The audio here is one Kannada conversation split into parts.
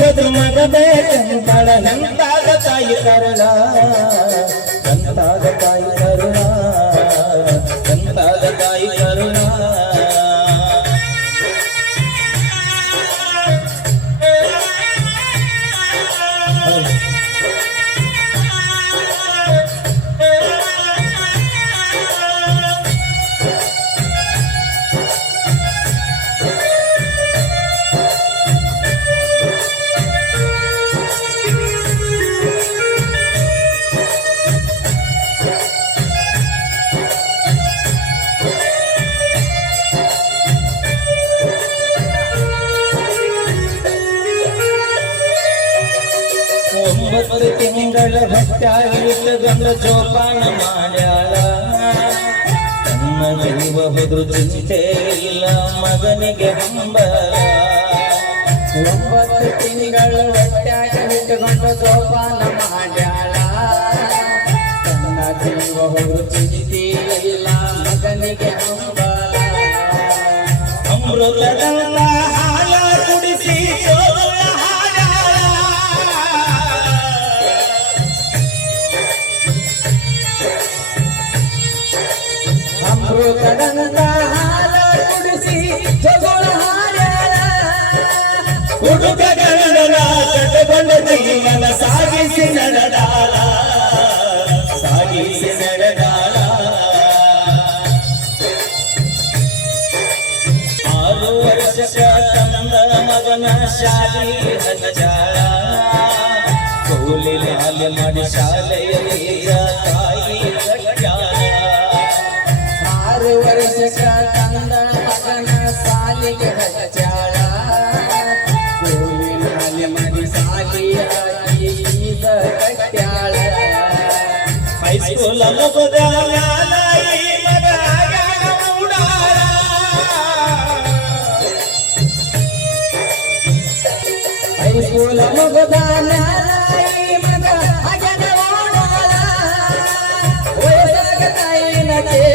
ಹೋದ್ರು ಮಗದೇ ಕಂತಾಳ ಎಂತಾದ ತಾಯಿ ಕರುಣ ಎಂತಾದ ತಾಯಿ ಕರುಣ ಎಂತಾದ ತಾಯಿ ಕರುಣ ತಿಂಗಳ ಭಕ್ತಾಗಿಟ್ಟು ಗಂಡ ಜೋಪಾನ ಮಾಡ್ಯಾಳ ತನ್ನ ಜೀವ ಚಿಂತೆ ಇಲ್ಲ ಮಗನಿಗೆ ಹಂಬಲ ಒಂಬತ್ತು ತಿಂಗಳು ಹೊಟ್ಯಾಗ ಇಟ್ಟುಕೊಂಡು ಜೋಪಾನ ಮಾಡ್ಯಾಳ ತನ್ನ ಜೀವ ಹೋಗು ಚಿಂತಿ ಇಲ್ಲ ಮಗನಿಗೆ ಹಂಬಲ ಅಮೃತದಂತ ಹಾಲ ನಡೆದಾಳ. ಆರು ಮಗನ ಶಾಲಿ ಹಚ್ಚಾಳ ಕೂಲಿ ಲಾಲೆ ಮಾಡಿ ಶಾಲೆಯಲ್ಲಿ ತಾಯಿ वर्ष कांदा मगन साली घरच्याळा कोणी झाली मधी साली आली कट्याळा हायस्कूल बदलाला हायस्कूल मगदाला Yeah.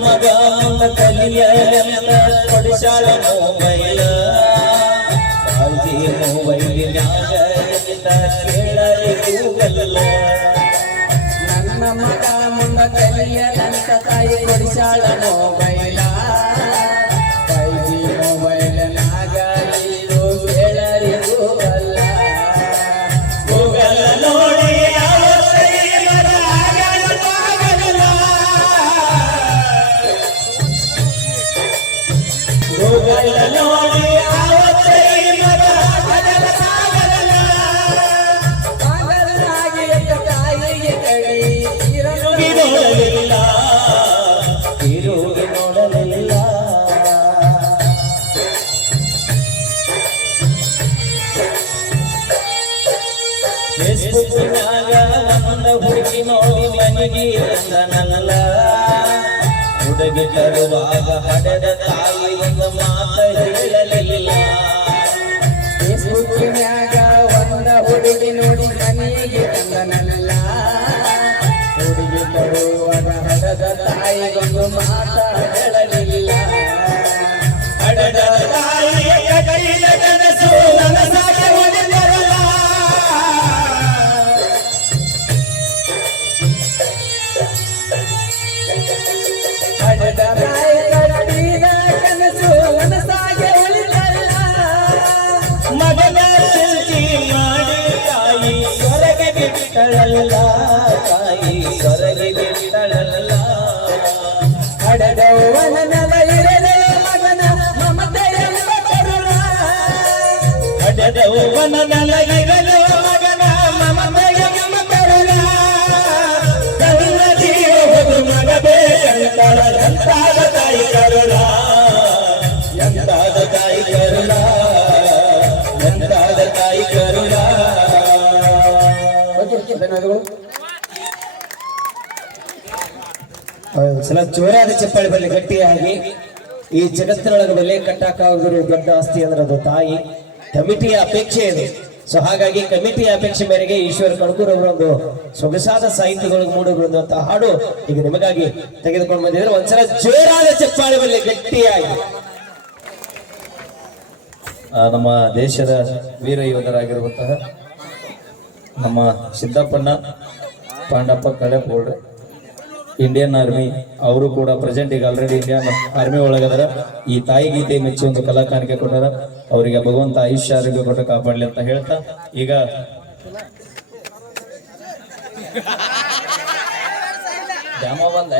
ಮಗ ಮುಂದ ಕಲಿಯಲೆಂದ ಕೊಡಿಸಾಳ ಮೊಬೈಲ ಎತ್ತ ಕೇಳಲಿ ಗೂಗಲ್ಲ ನನ್ನ ಮಗ ಮುಂದ ಕಲಿಯದಂತ ತಾಯಿ ಕೊಡಿಸಾಳ ಮೊಬೈಲ. ನೋಡಿ ಮನೆಗೆ ತಂದನಲ್ಲ ಹುಡುಗಿ ತರುವಾಗ ಹಡೆದ ತಾಯಿ ಒಂದು ಮಾತ ಹೇಳಲಿಲ್ಲ. ಫೇಸ್ಬುಕ್ನ್ಯಾಗ ಒಂದ ಹುಡುಗಿ ನೋಡಿ ಮನೆಗೆ ತಂದನಲ್ಲ ಹುಡುಗಿ ತರುವಾಗ ಹಡದ ತಾಯಿಗೊಂದು ಮಾತ ಮಗನ ಸೃಷ್ಟಿ ಮಾಡಿ ತಾಯಿ ಹೊರಗೆ ಬಿಟ್ಟಳಲ್ಲ ತಾಯಿ ಹೊರಗೆ ಬಿಟ್ಟಳಲ್ಲ ಕಡಗವನ ನಲಯಿರದೆ ಮಗನ ಮಮತೆಯ ಕಡಗವನ ನಲಯಿರದೆ ಧನ್ಯವಾದಗಳು ಸಲ ಜೋರಾದ ಚಪ್ಪಾಳಿ ಬರಲಿ ಗಟ್ಟಿಯಾಗಿ. ಈ ಜಗತ್ತಿನೊಳಗೆ ಬೆಲೆ ಕಟ್ಟಾಕಾಗದಿರೋ ದೊಡ್ಡ ಆಸ್ತಿ ಅಂದ್ರೆ ಅದು ತಾಯಿ. ಕಮಿಟಿಯ ಅಪೇಕ್ಷೆ ಇದು. ಸೊ ಹಾಗಾಗಿ ಕಮಿಟಿಯ ಅಪೇಕ್ಷೆ ಮೇರೆಗೆ ಈಶ್ವರ ಕಣಕೂರ್ ಅವರೊಂದು ಸೊಗಸಾದ ಸಾಹಿತ್ಯಗಳು ಮೂಡಿ ಬಂದಂತಹ ಹಾಡು ಈಗ ನಿಮಗಾಗಿ ತೆಗೆದುಕೊಂಡು ಬಂದಿದ್ರೆ ಒಂದ್ಸಲ ಜೋರಾದ ಚಪ್ಪಾಳಿ ಬರಲಿ ಗಟ್ಟಿಯಾಗಿ. ನಮ್ಮ ದೇಶದ ವೀರ ಯೋಧರಾಗಿರುವಂತಹ ನಮ್ಮ ಸಿದ್ದಪ್ಪಣ್ಣ, ಪಾಂಡಪ್ಪ ಕಳೆಪೋಳ್ರೆ ಇಂಡಿಯನ್ ಆರ್ಮಿ ಅವರು ಕೂಡ ಪ್ರೆಸೆಂಟ್ ಈಗ ಆಲ್ರೆಡಿ ಇಂಡಿಯನ್ ಆರ್ಮಿ ಒಳಗದಾರ. ಈ ತಾಯಿ ಗೀತೆ ಮೆಚ್ಚಿ ಒಂದು ಕಲಾ ಕಾಣಿಕೆ ಕೊಟ್ಟಾರ. ಅವರಿಗೆ ಭಗವಂತ ಆಯುಷ್ಯ, ಆರೋಗ್ಯ ಕೊಟ್ಟು ಕಾಪಾಡಲಿ ಅಂತ ಹೇಳ್ತಾ, ಈಗ ದ್ಯಾಮ ಬಂದ.